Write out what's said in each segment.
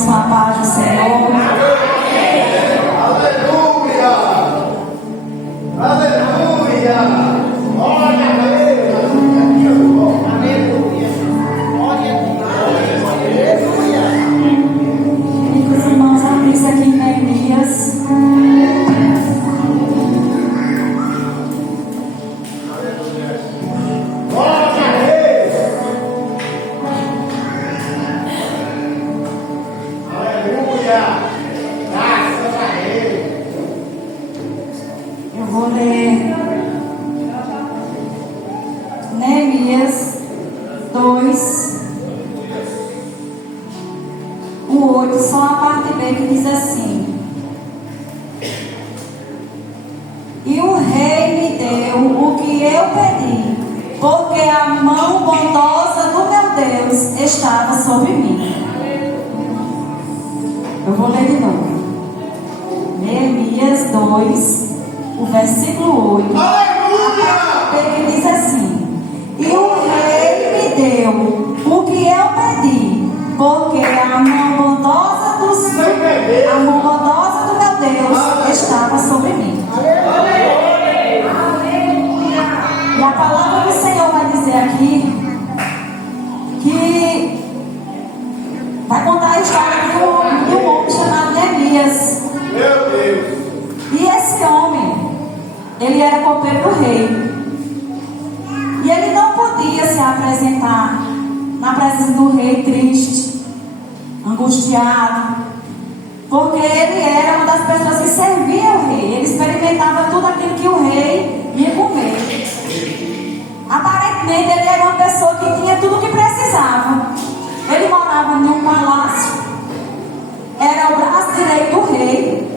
irmãos com a paz do Senhor. Aleluia! Aleluia! Glória a Deus! Aleluia! Glória a Deus! Aleluia! E que os irmãos abrissem aqui em Neemias. Eu vou ler Neemias 2, o 8, só a parte B que diz assim: e o rei me deu o que eu pedi, porque a mão bondosa do meu Deus estava sobre mim. Eu vou ler de novo. Neemias 2, o versículo 8. Aleluia! Ele diz assim: e o rei me deu o que eu pedi, porque a mão bondosa do meu Deus estava sobre mim. E a palavra do Senhor vai dizer aqui que vai contar a história de um homem chamado Neemias. Meu Deus! E esse homem, ele era copeiro do rei. E ele não podia se apresentar na presença do rei triste, angustiado, porque ele era uma das pessoas que servia o rei. Ele experimentava tudo aquilo que o rei ia comer. Aparentemente ele era uma pessoa que tinha tudo o que precisava. Ele morava em um palácio, era o braço direito do rei,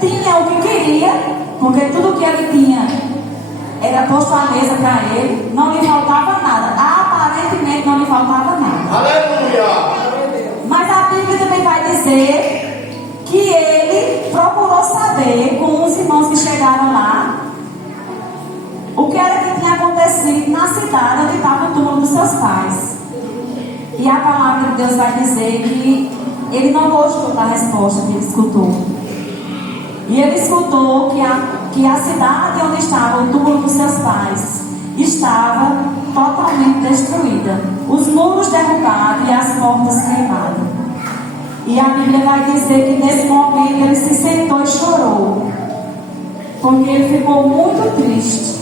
tinha o que queria, porque tudo que ele tinha era posto à mesa para ele, não lhe faltava nada. Aparentemente não lhe faltava nada. Aleluia! Mas a Bíblia também vai dizer que ele procurou saber com os irmãos que chegaram lá o que era que tinha acontecido na cidade onde estava o túmulo dos seus pais. E a palavra de Deus vai dizer que ele não gostou da resposta que ele escutou. E ele escutou que a cidade onde estava o túmulo dos seus pais estava totalmente destruída, os muros derrubados e as portas queimadas. E a Bíblia vai dizer que nesse momento ele se sentou e chorou, porque ele ficou muito triste.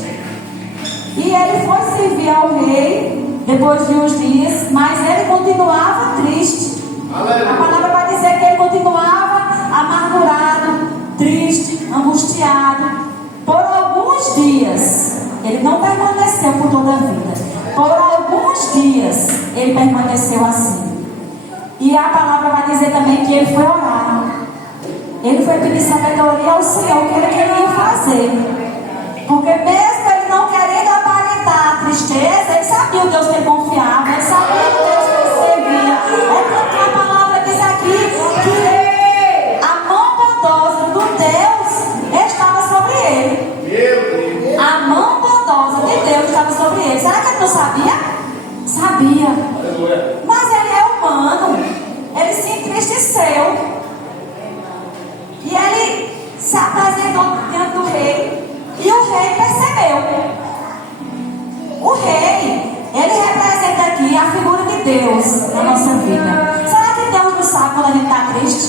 E ele foi servir ao rei depois de uns dias, mas ele continuava triste. A palavra vai dizer que ele continuava amargurado, triste, angustiado. Por alguns dias, ele não permaneceu por toda a vida. Por alguns dias, ele permaneceu assim. E a palavra vai dizer também que ele foi orar. Ele foi pedir sabedoria ao Senhor, o que ele queria fazer. Porque mesmo ele não querendo aparentar a tristeza, ele sabia o Deus que ele confiava, ele sabia o Deus que ele servia. É porque a palavra diz aqui que a mão bondosa do Deus estava sobre ele. A mão bondosa de Deus estava sobre ele. Será que ele não sabia? Sabia. Mas ele é humano. Ele se entristeceu. E ele se apresentou diante do rei. E o rei percebeu. O rei, ele representa aqui a figura de Deus na nossa vida. Será que Deus não sabe quando a gente está triste?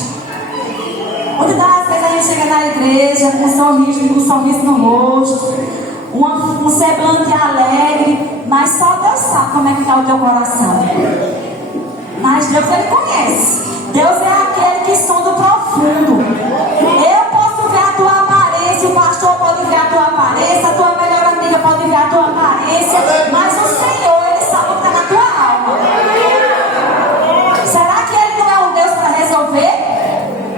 Quando às vezes a gente chega na igreja com um sorriso no rosto, um semblante alegre, mas só Deus sabe como é que está o teu coração. Mas Deus, ele conhece. Deus é aquele que sonda o profundo. Eu posso ver a tua aparência, o pastor pode ver a tua aparência, a tua melhor amiga pode ver a tua aparência, mas o Senhor, ele sabe o que está na tua alma. Será que ele não é um Deus para resolver?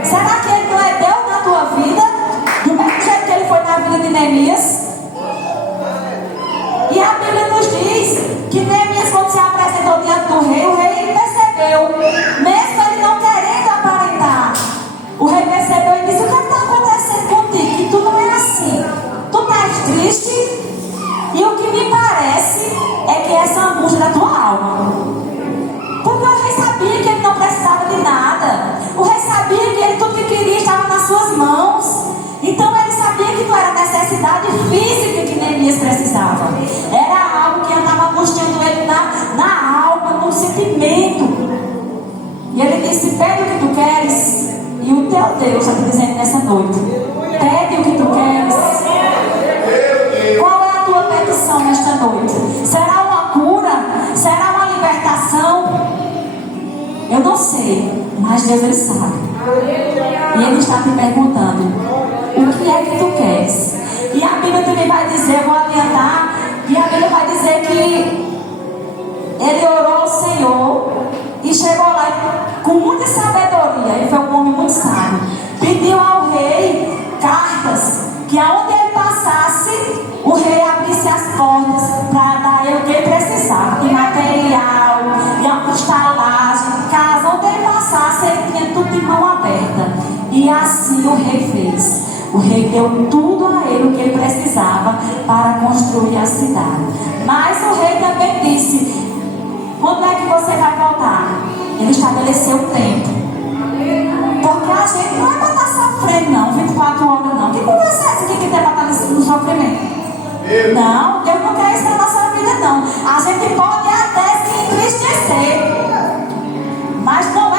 Será que ele não é Deus na tua vida? Do mesmo jeito que ele foi na vida de Neemias? E a Bíblia nos diz que Neemias, quando se apresentou diante do rei, o rei percebeu, mesmo ele não querendo aparentar, o rei percebeu e disse: o que está acontecendo contigo? Que tu não é assim, tu estás triste, e o que me parece Era algo que andava angustiando ele na alma, no sentimento. E ele disse: pede o que tu queres, e o teu Deus está te dizendo nessa noite: pede o que tu queres. Qual é a tua petição nesta noite? Será uma cura? Será uma libertação? Eu não sei, mas Deus ele sabe. E ele está te perguntando: o que é que tu queres? E a Bíblia também vai dizer, eu vou adiantar, e a Bíblia vai dizer que ele orou ao Senhor e chegou lá com muita sabedoria. Ele foi um homem muito sábio. Pediu ao rei cartas que aonde ele passasse, o rei abrisse as portas para dar ele o que ele precisava, de material, de uma estalagem, casa. Onde ele passasse, ele tinha tudo de mão aberta. E assim o rei fez. O rei deu tudo a ele o que ele precisava para construir a cidade. Mas o rei também disse: quando é que você vai voltar? Ele estabeleceu o tempo. Porque a gente não é para estar sofrendo, não, 24 horas, não. Que conversa é essa que tem para estar no sofrimento? Não, Deus não quer isso na nossa vida, não. A gente pode até se entristecer, mas não